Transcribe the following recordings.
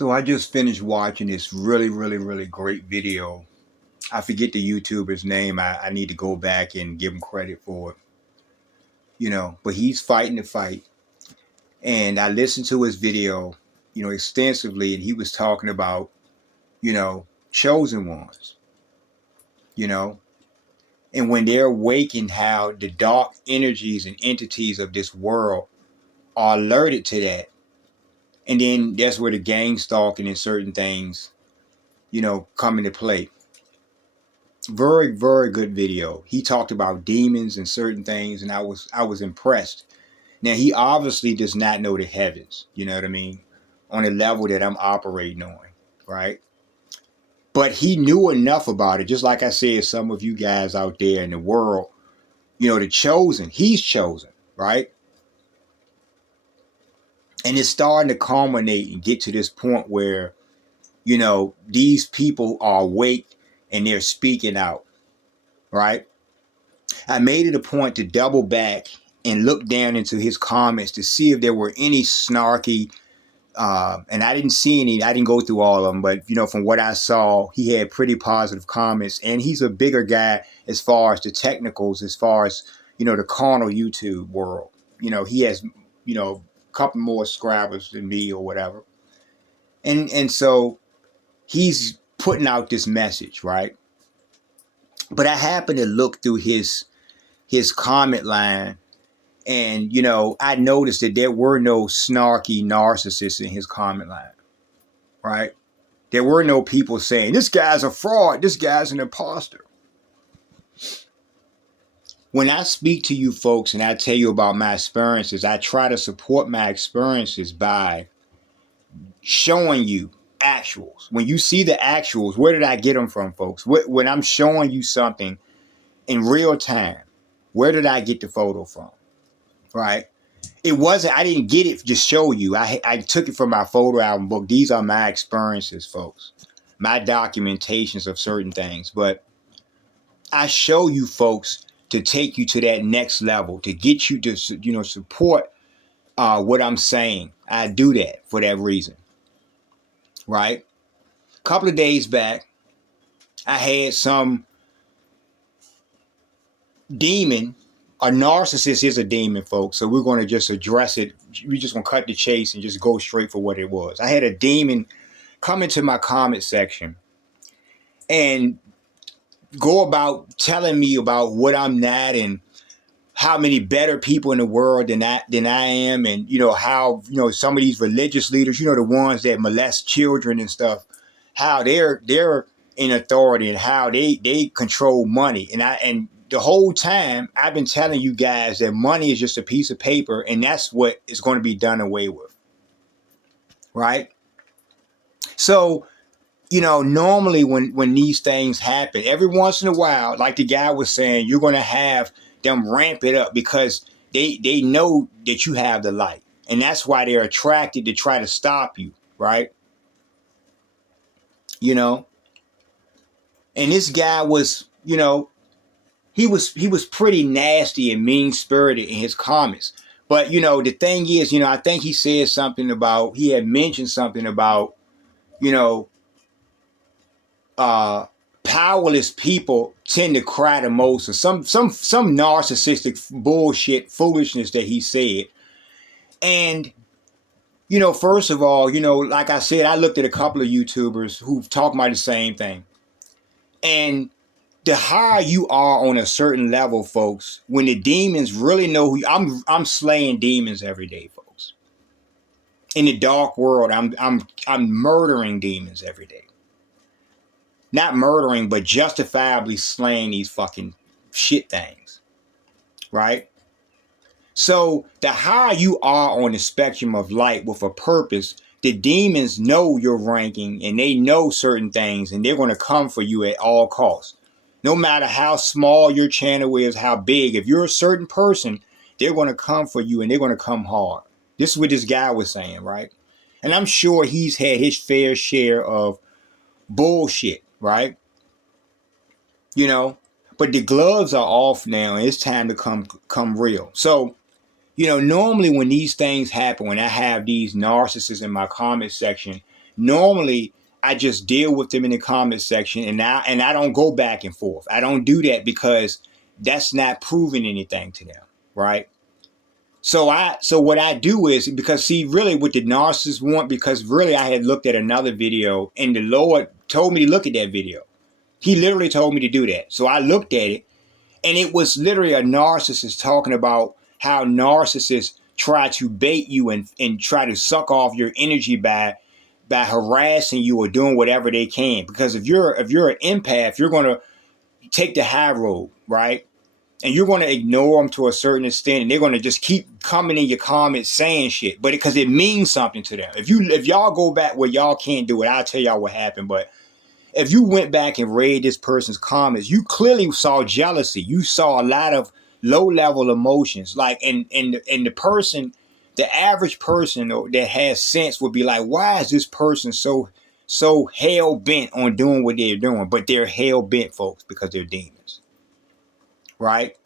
So I just finished watching this really great video. I forget the YouTuber's name. I need to go back and give him credit for it. But he's fighting the fight. And I listened to his video, extensively, and he was talking about, chosen ones, you know, and when they're awakened, how the dark energies and entities of this world are alerted to that. And then that's where the gang stalking and certain things, come into play. Very good video. He talked about demons and certain things, and I was impressed. Now he obviously does not know the heavens, you know what I mean, on a level that I'm operating on, right? But he knew enough about it, just like I said, some of you guys out there in the world, the chosen, he's chosen, right? And it's starting to culminate and get to this point where, these people are awake and they're speaking out, right? I made it a point to double back and look down into his comments to see if there were any snarky, and I didn't see any. I didn't go through all of them, but from what I saw, he had pretty positive comments, and he's a bigger guy as far as the technicals, as far as the carnal YouTube world. He has a couple more subscribers than me or whatever, and so he's putting out this message, right? But I happened to look through his comment line, and I noticed that there were no snarky narcissists in his comment line, right? There were no people saying, this guy's a fraud, this guy's an imposter. When I speak to you folks and I tell you about my experiences, I try to support my experiences by showing you actuals. When you see the actuals, where did I get them from, folks? When I'm showing you something in real time, where did I get the photo from, right? It wasn't, I didn't get it to show you. I took it from my photo album book. These are my experiences, folks. My documentations of certain things. But I show you folks to take you to that next level, to get you to, support what I'm saying. I do that for that reason, right? A couple of days back, I had some demon. A narcissist is a demon, folks. So we're going to just address it. We're just going to cut the chase and just go straight for what it was. I had a demon come into my comment section and go about telling me about what I'm not and how many better people in the world than I am. And, how, some of these religious leaders, the ones that molest children and stuff, how they're in authority and how they control money. And the whole time I've been telling you guys that money is just a piece of paper, and that's what is going to be done away with, right? So, normally when these things happen, every once in a while, like the guy was saying, you're going to have them ramp it up because they know that you have the light, and that's why they're attracted to try to stop you, right? And this guy was, he was pretty nasty and mean-spirited in his comments. But, the thing is, I think he said something about, he had mentioned something about, powerless people tend to cry the most, or some narcissistic bullshit foolishness that he said. And, first of all, like I said, I looked at a couple of YouTubers who've talked about the same thing. And the higher you are on a certain level, folks, when the demons really know who I'm slaying demons every day, folks. In the dark world, I'm murdering demons every day. Not murdering, but justifiably slaying these fucking shit things, right? So the higher you are on the spectrum of light with a purpose, the demons know your ranking and they know certain things, and they're going to come for you at all costs. No matter how small your channel is, how big, if you're a certain person, they're going to come for you and they're going to come hard. This is what this guy was saying, right? And I'm sure he's had his fair share of bullshit, right? But the gloves are off now and it's time to come real. So, normally when these things happen, when I have these narcissists in my comment section, normally I just deal with them in the comment section, and I don't go back and forth. I don't do that because that's not proving anything to them, right? So what I do is, because see, really what the narcissists want, because really I had looked at another video and the Lord told me to look at that video. He literally told me to do that. So I looked at it, and it was literally a narcissist talking about how narcissists try to bait you and try to suck off your energy by harassing you or doing whatever they can. Because if you're an empath, you're gonna take the high road, right? And you're going to ignore them to a certain extent, and they're going to just keep coming in your comments saying shit, but because it means something to them. If y'all go back where y'all can't do it, I'll tell y'all what happened. But if you went back and read this person's comments, you clearly saw jealousy. You saw a lot of low level emotions, like and the person, the average person that has sense would be like, why is this person so hell bent on doing what they're doing? But they're hell bent, folks, because they're demons, right?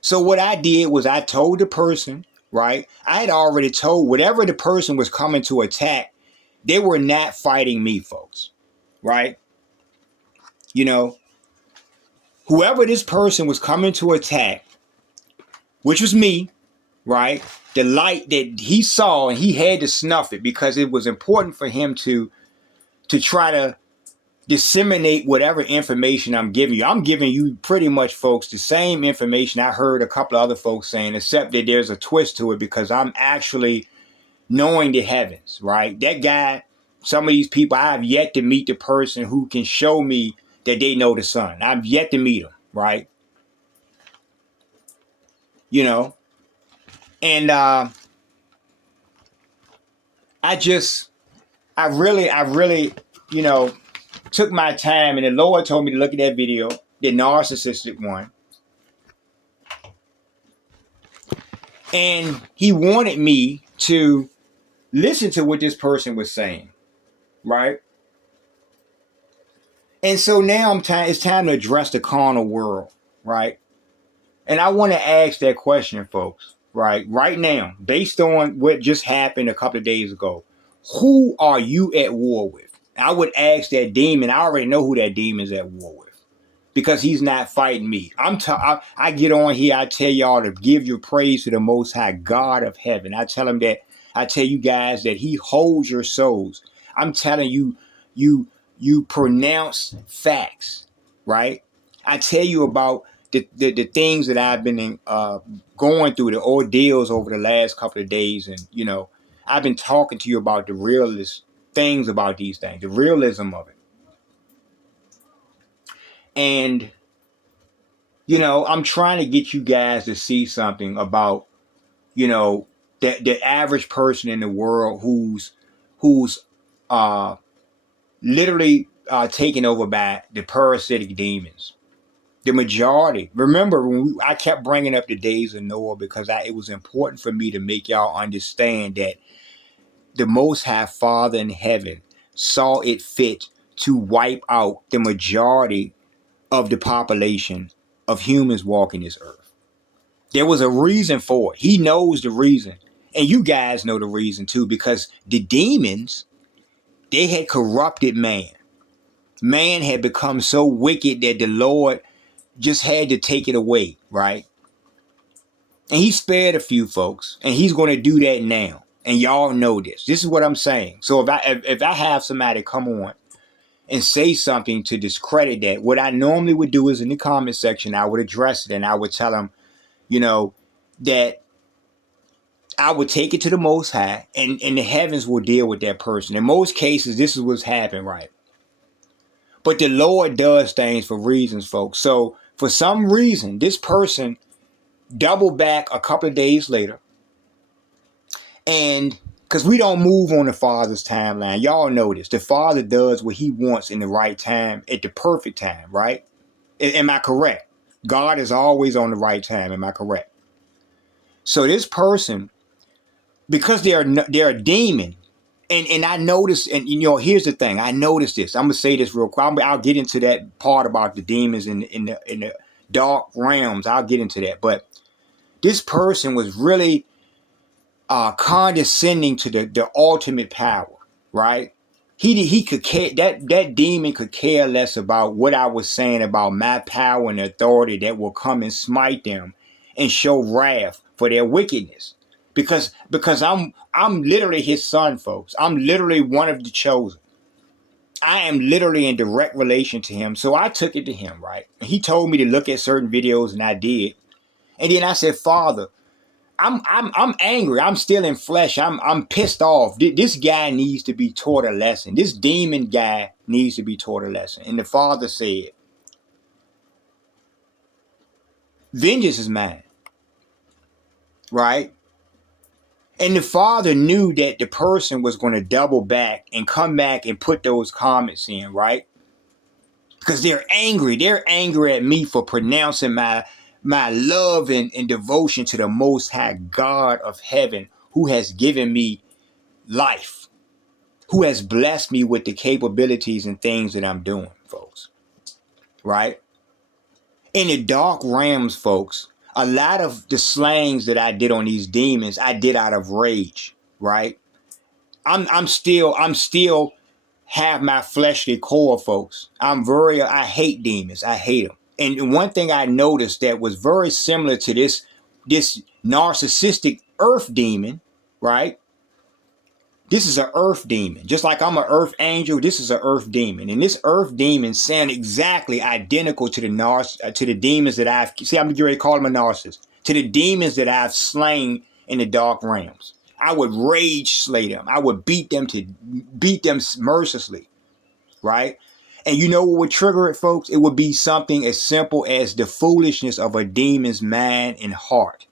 So what I did was I told the person, right? I had already told whatever the person was coming to attack, they were not fighting me, folks, right? You know, whoever this person was coming to attack, which was me, right? The light that he saw, and he had to snuff it because it was important for him to try to disseminate whatever information I'm giving you. I'm giving you pretty much, folks, the same information I heard a couple of other folks saying, except that there's a twist to it because I'm actually knowing the heavens, right? That guy, some of these people, I have yet to meet the person who can show me that they know the sun. I've yet to meet them, right? You know, and I really, you know, took my time, and the Lord told me to look at that video, the narcissistic one. And he wanted me to listen to what this person was saying, right? And so now it's time to address the carnal world, right? And I want to ask that question, folks, right now, based on what just happened a couple of days ago. Who are you at war with? I would ask that demon. I already know who that demon is at war with, because he's not fighting me. I get on here, I tell y'all to give your praise to the Most High God of heaven. I tell you guys that he holds your souls. I'm telling you, you pronounce facts, right? I tell you about the things that I've been going through, the ordeals over the last couple of days, and I've been talking to you about the realist things about these things, the realism of it. And I'm trying to get you guys to see something about, the average person in the world who's literally taken over by the parasitic demons. The majority. Remember, I kept bringing up the days of Noah because it was important for me to make y'all understand that the Most High Father in heaven saw it fit to wipe out the majority of the population of humans walking this earth. There was a reason for it. He knows the reason. And you guys know the reason too, because the demons, they had corrupted man. Man had become so wicked that the Lord just had to take it away, right? And he spared a few folks, and he's going to do that now. And y'all know this. This is what I'm saying. So if I have somebody come on and say something to discredit that, what I normally would do is in the comment section, I would address it and I would tell them, that I would take it to the Most High, and the heavens will deal with that person. In most cases, this is what's happened, right? But the Lord does things for reasons, folks. So for some reason, this person doubled back a couple of days later, and because we don't move on the Father's timeline, y'all know this. The Father does what he wants in the right time, at the perfect time, right? Am I correct? God is always on the right time. Am I correct? So this person, because they're a demon, and I noticed, and here's the thing, I noticed this. I'm gonna say this real quick. I'll get into that part about the demons in the dark realms. I'll get into that, but this person was really condescending to the ultimate power, right? he could care, that demon could care less about what I was saying about my power and authority that will come and smite them and show wrath for their wickedness. Because I'm literally his son, folks. I'm literally one of the chosen. I am literally in direct relation to him. So I took it to him, right? He told me to look at certain videos and I did. And then I said, Father, I'm angry. I'm still in flesh. I'm pissed off. This guy needs to be taught a lesson. This demon guy needs to be taught a lesson. And the Father said, vengeance is mine. Right? And the Father knew that the person was going to double back and come back and put those comments in, right? Because they're angry. They're angry at me for pronouncing my love and devotion to the Most High God of heaven, who has given me life, who has blessed me with the capabilities and things that I'm doing, folks. Right? In the dark realms, folks, a lot of the slangs that I did on these demons, I did out of rage, right? I'm still have my fleshly core, folks. I hate demons. I hate them. And one thing I noticed that was very similar to this narcissistic earth demon, right? This is an earth demon. Just like I'm an earth angel, this is an earth demon. And this earth demon sound exactly identical to the demons that I'm getting ready to call them a narcissist. To the demons that I've slain in the dark realms. I would rage slay them. I would beat them mercilessly. Right? And you know what would trigger it, folks? It would be something as simple as the foolishness of a demon's mind and heart.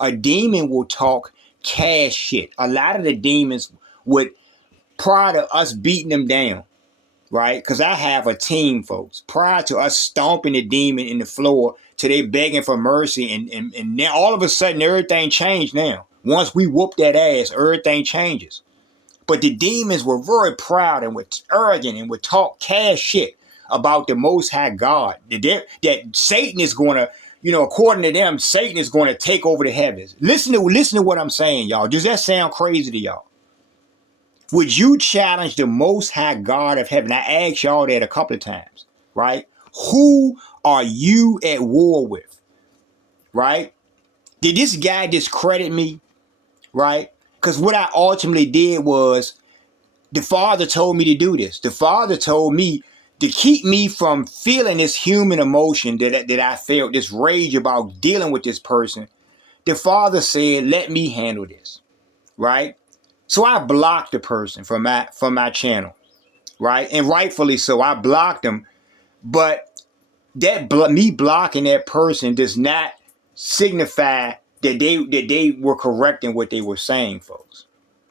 A demon will talk cash shit. A lot of the demons would, prior to us beating them down, right? Because I have a team, folks. Prior to us stomping the demon in the floor, to they begging for mercy, and now all of a sudden everything changed now. Once we whoop that ass, everything changes. But the demons were very proud and were arrogant and would talk cash shit about the Most High God. That Satan is going to, according to them, Satan is going to take over the heavens. Listen to what I'm saying, y'all. Does that sound crazy to y'all? Would you challenge the Most High God of heaven? I asked y'all that a couple of times, right? Who are you at war with, right? Did this guy discredit me, right? Because what I ultimately did was, the Father told me to do this. The Father told me to keep me from feeling this human emotion that I felt, this rage about dealing with this person. The Father said, let me handle this, right? So I blocked the person from my channel, right? And rightfully so, I blocked them. But me blocking that person does not signify that they were correct in what they were saying, folks.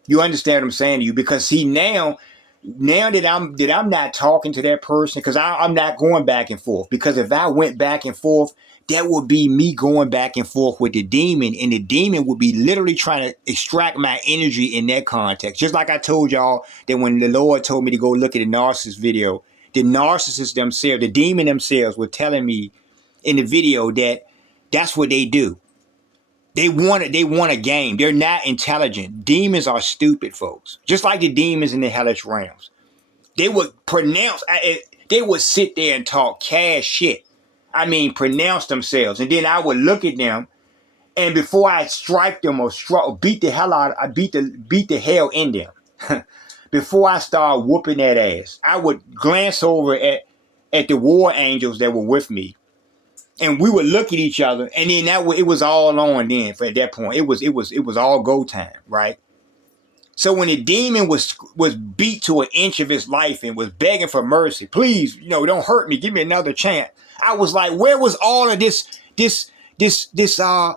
You understand what I'm saying to you? Because see, now that I'm not talking to that person, because I'm not going back and forth. Because if I went back and forth, that would be me going back and forth with the demon, and the demon would be literally trying to extract my energy in that context. Just like I told y'all that when the Lord told me to go look at the narcissist video, the narcissists themselves, the demon themselves, were telling me in the video that that's what they do. They want a game. They're not intelligent. Demons are stupid, folks. Just like the demons in the hellish realms. They would they would sit there and talk cash shit. I mean, pronounce themselves. And then I would look at them, and before I strike them or beat the hell out, I beat the hell in them. Before I start whooping that ass, I would glance over at the war angels that were with me. And we would look at each other, and then it was all on then. At that point, it was all go time, right? So when the demon was beat to an inch of his life and was begging for mercy, please, don't hurt me, give me another chance. I was like, where was all of this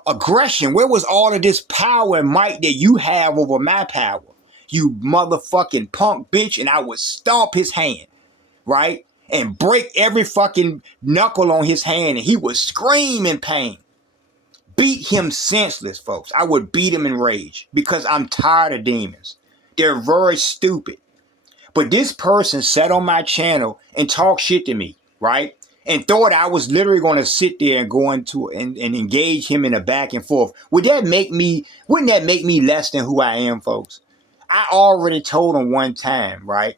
aggression? Where was all of this power and might that you have over my power? You motherfucking punk bitch! And I would stomp his hand, right? And break every fucking knuckle on his hand, and he would scream in pain. Beat him senseless, folks. I would beat him in rage because I'm tired of demons. They're very stupid. But this person sat on my channel and talked shit to me, right? And thought I was literally going to sit there and go into and engage him in a back and forth. Wouldn't that make me less than who I am, folks? I already told him one time, right?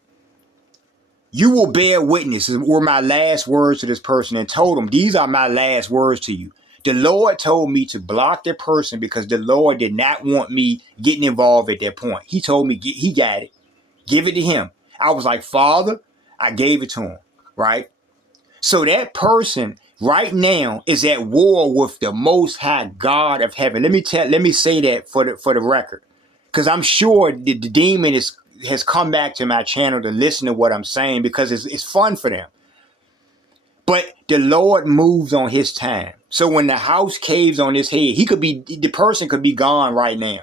You will bear witness, were my last words to this person, and told him, these are my last words to you. The Lord told me to block that person because the Lord did not want me getting involved at that point. He told me, he got it. Give it to him. I was like, Father, I gave it to him, right? So that person right now is at war with the Most High God of heaven. Let me say that for the record, because I'm sure the demon has come back to my channel to listen to what I'm saying because it's fun for them. But the Lord moves on his time. So when the house caves on his head, the person could be gone right now.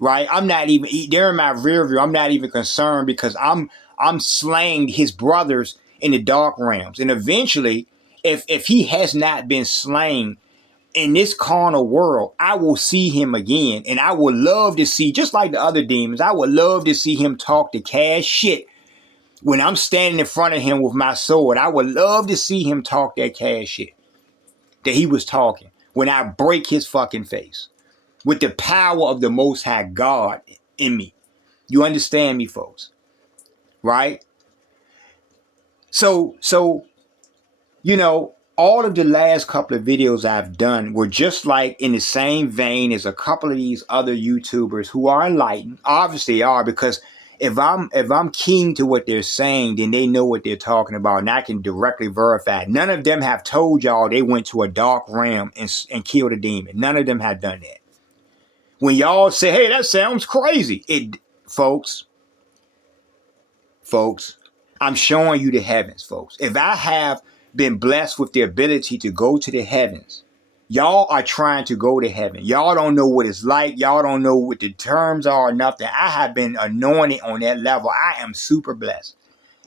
Right? I'm not even, they're in my rear view. I'm not even concerned because I'm slaying his brothers in the dark realms. And eventually, if he has not been slain in this carnal world, I will see him again. And I would love to see, just like the other demons, I would love to see him talk to cash shit when I'm standing in front of him with my sword. I would love to see him talk that cash shit that he was talking when I break his fucking face with the power of the Most High God in me. You understand me, folks? Right? So, you know, all of the last couple of videos I've done were just like in the same vein as a couple of these other YouTubers who are enlightened. Obviously they are, because if I'm keen to what they're saying, then they know what they're talking about, and I can directly verify. None of them have told y'all they went to a dark realm and killed a demon. None of them have done that. When y'all say, hey, that sounds crazy, folks, I'm showing you the heavens, folks. If I have been blessed with the ability to go to the heavens, y'all are trying to go to heaven. Y'all don't know what it's like. Y'all don't know what the terms are or nothing. I have been anointed on that level. I am super blessed.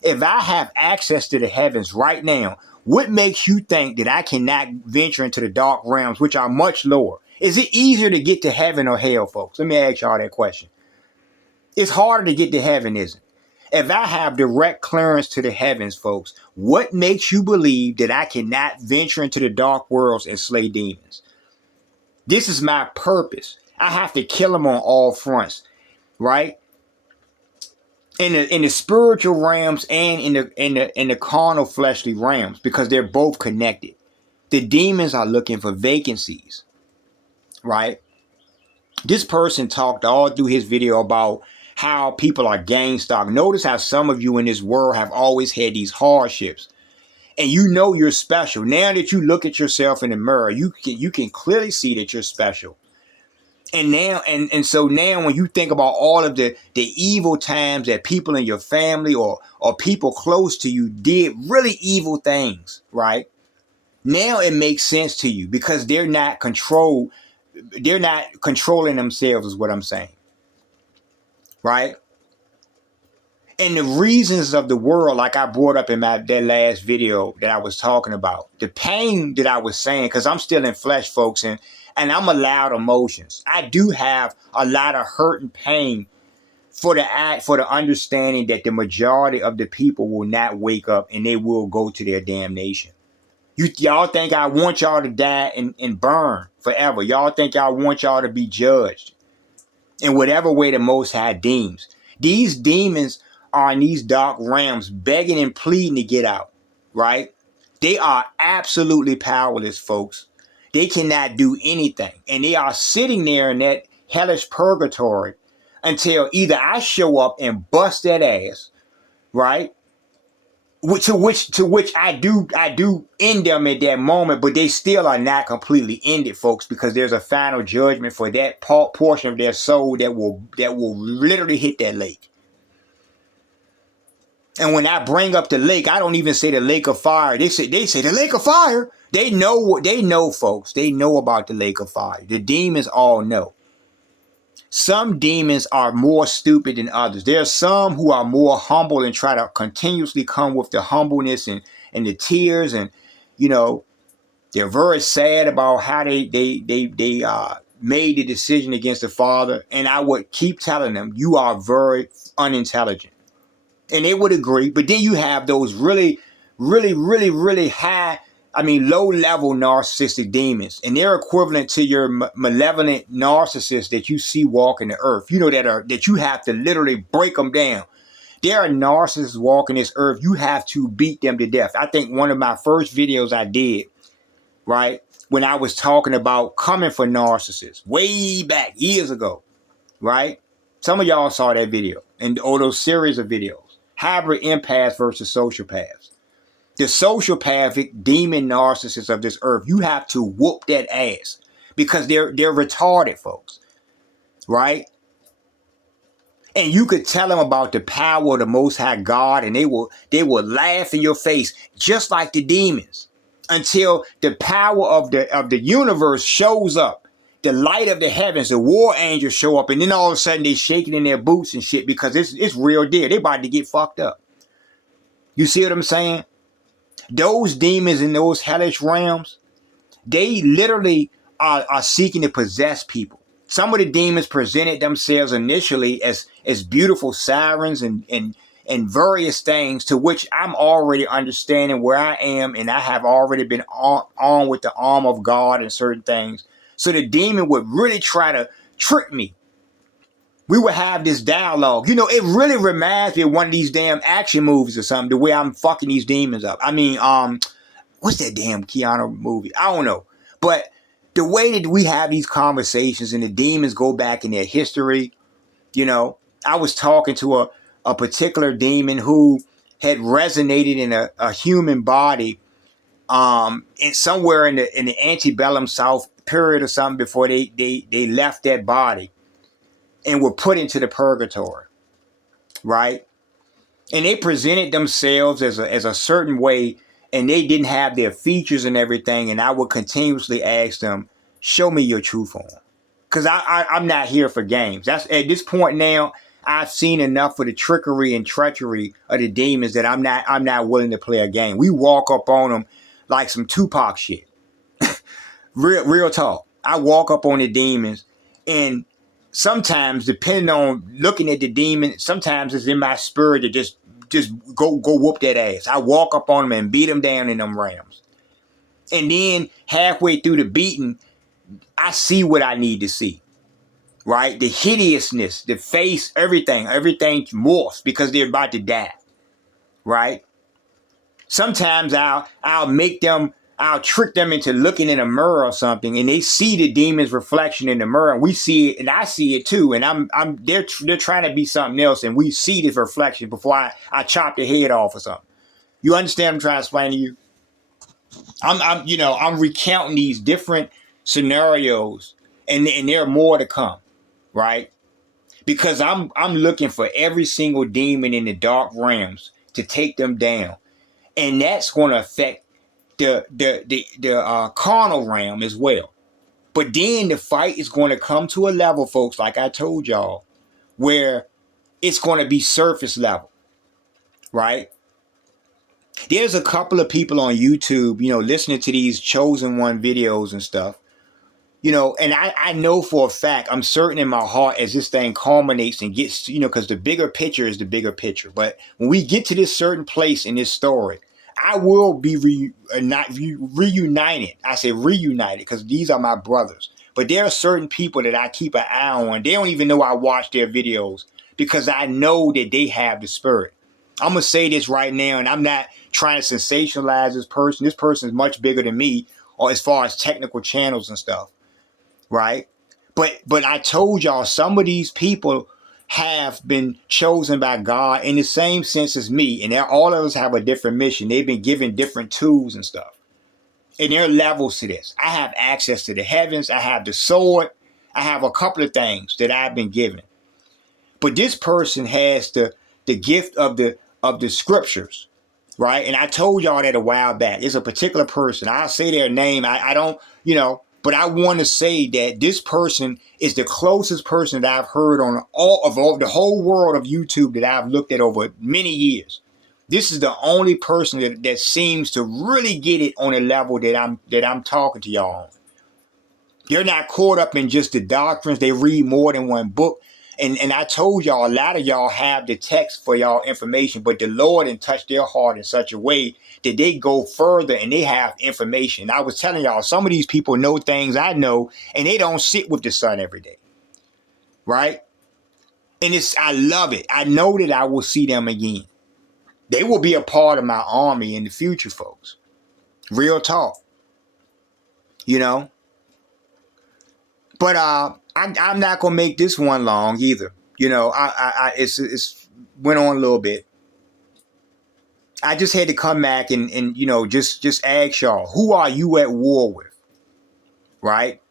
If I have access to the heavens right now, what makes you think that I cannot venture into the dark realms, which are much lower? Is it easier to get to heaven or hell, folks? Let me ask y'all that question. It's harder to get to heaven, isn't it? If I have direct clearance to the heavens, folks, what makes you believe that I cannot venture into the dark worlds and slay demons? This is my purpose. I have to kill them on all fronts, right? In the spiritual realms and in the carnal fleshly realms, because they're both connected. The demons are looking for vacancies, right? This person talked all through his video about how people are gang stalking. Notice how some of you in this world have always had these hardships, and you know you're special. Now that you look at yourself in the mirror, you can clearly see that you're special. And now, and so now when you think about all of the evil times that people in your family or people close to you did really evil things, right? Now it makes sense to you because they're not controlled. They're not controlling themselves, is what I'm saying. Right? And the reasons of the world, like I brought up in that last video that I was talking about, the pain that I was saying, because I'm still in flesh, folks, and I'm allowed emotions. I do have a lot of hurt and pain for the understanding that the majority of the people will not wake up and they will go to their damnation. Y'all think I want y'all to die and burn forever. Y'all think I want y'all to be judged in whatever way the Most High deems. These demons are in these dark realms begging and pleading to get out, right? They are absolutely powerless, folks. They cannot do anything. And they are sitting there in that hellish purgatory until either I show up and bust that ass, right? To which I do end them at that moment, but they still are not completely ended, folks, because there's a final judgment for that portion of their soul that will literally hit that lake. And when I bring up the lake, I don't even say the lake of fire. They say the lake of fire. They know, folks. They know about the lake of fire. The demons all know. Some demons are more stupid than others. There are some who are more humble and try to continuously come with the humbleness and the tears, and you know they're very sad about how they made the decision against the Father. And I would keep telling them, you are very unintelligent, and they would agree. But then you have those really, really, really, really high, low-level narcissistic demons, and they're equivalent to your malevolent narcissists that you see walking the earth. You know, that you have to literally break them down. There are narcissists walking this earth. You have to beat them to death. I think one of my first videos I did, right, when I was talking about coming for narcissists way back years ago, right? Some of y'all saw that video and or those series of videos. Hybrid empaths versus sociopaths. The sociopathic demon narcissists of this earth, you have to whoop that ass because they're retarded folks, right? And you could tell them about the power of the Most High God, and they will laugh in your face just like the demons until the power of the universe shows up. The light of the heavens, the war angels show up, and then all of a sudden they shaking in their boots and shit because it's real deal. They about to get fucked up. You see what I'm saying? Those demons in those hellish realms, they literally are seeking to possess people. Some of the demons presented themselves initially as beautiful sirens and various things to which I'm already understanding where I am, and I have already been on with the arm of God and certain things. So the demon would really try to trick me. We would have this dialogue. You know, it really reminds me of one of these damn action movies or something, the way I'm fucking these demons up. I mean, what's that damn Keanu movie? I don't know. But the way that we have these conversations and the demons go back in their history, you know, I was talking to a particular demon who had resonated in a human body in somewhere in the antebellum South period or something before they left that body and were put into the purgatory, right? And they presented themselves as a certain way, and they didn't have their features and everything, and I would continuously ask them, show me your true form. Because I'm not here for games. That's at this point now, I've seen enough of the trickery and treachery of the demons that I'm not willing to play a game. We walk up on them like some Tupac shit. Real talk. I walk up on the demons, and sometimes, depending on looking at the demon, sometimes it's in my spirit to just go whoop that ass. I walk up on them and beat them down in them rams. And then halfway through the beating, I see what I need to see. Right? The hideousness, the face, everything morphs because they're about to die. Right? Sometimes I'll trick them into looking in a mirror or something, and they see the demon's reflection in the mirror, and we see it, and I see it too, and they're trying to be something else, and we see this reflection before I chop their head off or something. You understand what I'm trying to explain to you? I'm recounting these different scenarios, and there are more to come, right? Because I'm looking for every single demon in the dark realms to take them down, and that's going to affect the carnal realm as well. But then the fight is going to come to a level, folks, like I told y'all, where it's going to be surface level, right? There's a couple of people on YouTube, listening to these chosen one videos and stuff, and I know for a fact, I'm certain in my heart as this thing culminates and gets, because the bigger picture is the bigger picture. But when we get to this certain place in this story, I will be reunited. I say reunited because these are my brothers. But there are certain people that I keep an eye on. They don't even know I watch their videos because I know that they have the spirit. I'm going to say this right now, and I'm not trying to sensationalize this person. This person is much bigger than me, or as far as technical channels and stuff. Right? But I told y'all some of these people have been chosen by God in the same sense as me, and all of us have a different mission. They've been given different tools and stuff. And there are levels to this. I have access to the heavens. I have the sword. I have a couple of things that I've been given. But this person has the gift of the scriptures. Right? And I told y'all that a while back. It's a particular person. I'll say their name. I don't, but I want to say that this person is the closest person that I've heard on all the whole world of YouTube that I've looked at over many years. This is the only person that seems to really get it on a level that I'm talking to y'all on. They're not caught up in just the doctrines. They read more than one book. And I told y'all, a lot of y'all have the text for y'all information, but the Lord and touched their heart in such a way that they go further and they have information. I was telling y'all, some of these people know things I know, and they don't sit with the sun every day. Right? And I love it. I know that I will see them again. They will be a part of my army in the future, folks. Real talk. You know? But I'm not gonna make this one long either. You know, it's went on a little bit. I just had to come back and you know, just ask y'all, who are you at war with? Right?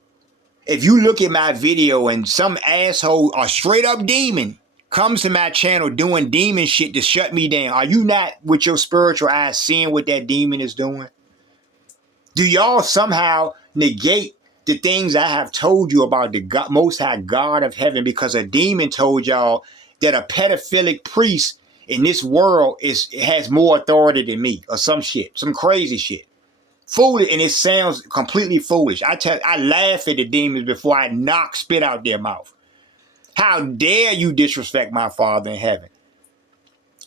If you look at my video and some asshole, a straight up demon, comes to my channel doing demon shit to shut me down, are you not with your spiritual eyes seeing what that demon is doing? Do y'all somehow negate the things I have told you about the God, Most High God of heaven because a demon told y'all that a pedophilic priest in this world has more authority than me or some shit, some crazy shit? Foolish, and it sounds completely foolish. I laugh at the demons before I knock spit out their mouth. How dare you disrespect my Father in heaven?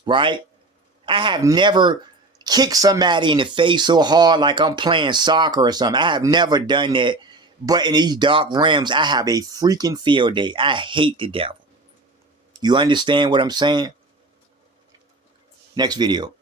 Right? I have never kicked somebody in the face so hard like I'm playing soccer or something. I have never done that. But in these dark realms, I have a freaking field day. I hate the devil. You understand what I'm saying? Next video.